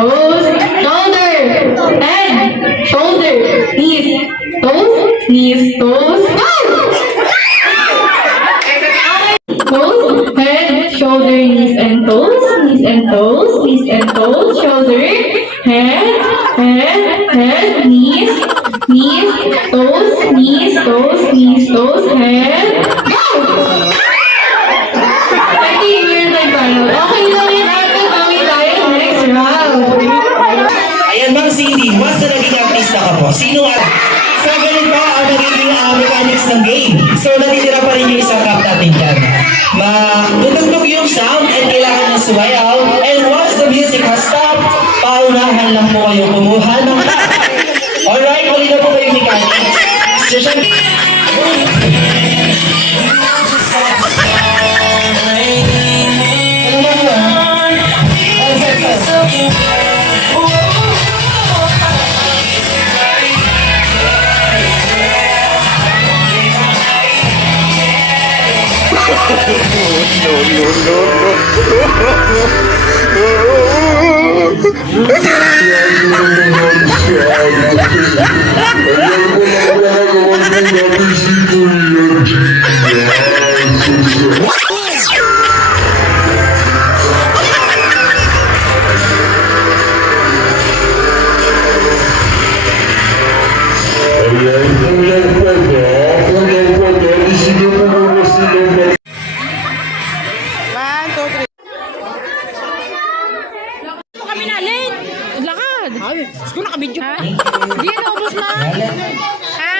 toes, shoulder, head, shoulder, knees, toes, knees, toes, toes, head, shoulder, knees and toes, knees and toes, knees and toes, shoulder, head, knees, toes, knees, toes, knees, toes, head, go! Okay lang yun ate, kami tayo next round. Ayan, Ma'am Cindy, mas na naging artista ka po. Sino nga? Sa ganito ang magiging mechanics ng game. So, natitira pa rin yung isang cup natin dyan. Tutugtog yung sound at kailangan ng sumayaw. And once the music has stopped, paunahan lang po kayo kumuha ng cup. Alright, huli na po kayo mechanics. Session. Kami na late. Lakad. Siguro nakabidyo. Ha? Hindi yan naubos na. Ha?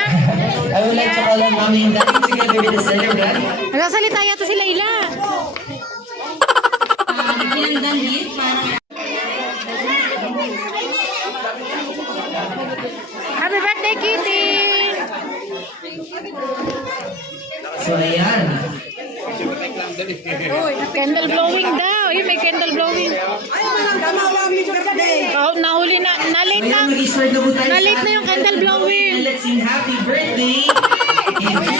I would like to call on Mommy and Daddy together with the celebrant. Nagsasalita yata si Layla. Happy birthday, Kitty! So, ayan. Candle blowing daw. Yun, may candle blowing. Oh, nahuli na. Na-late na. Ayan, mag-start na po tayo Na-late sa na yung candle And blowing. let's sing happy birthday. In 3, 2,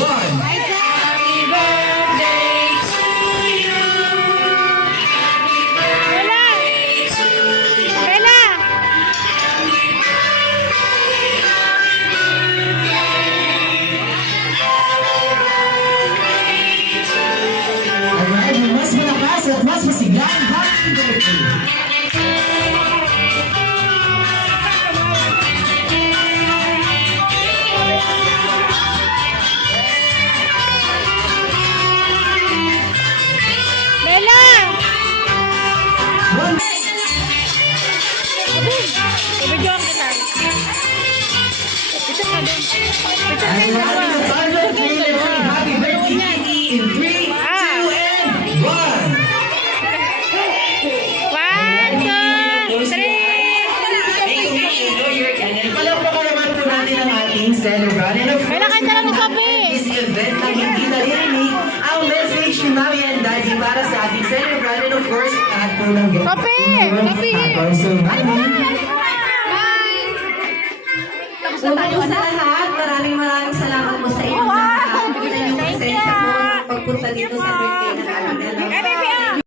1. Bella! Bella! Alright, mas malakas at mas masiglang happy birthday. Bella! Ibigyan kita. Ito ka din. Ito ka din. Happy birthday, Kitty. In 3, 2, and 1. One, two, three. Palakpakan naman po natin ang ating celebrant. And of course, Kailangan ka lang ni Sophie. this event na hindi naririnig ang message ni Mommy and Daddy para sa ating celebrant. And of course, lahat po ng guests. Sophie! Sophie! So, Mommy. Una sa lahat, maraming salamat po sa inyo lahat. Sa inyong presensya po, pagpunta dito sa birthday na namin.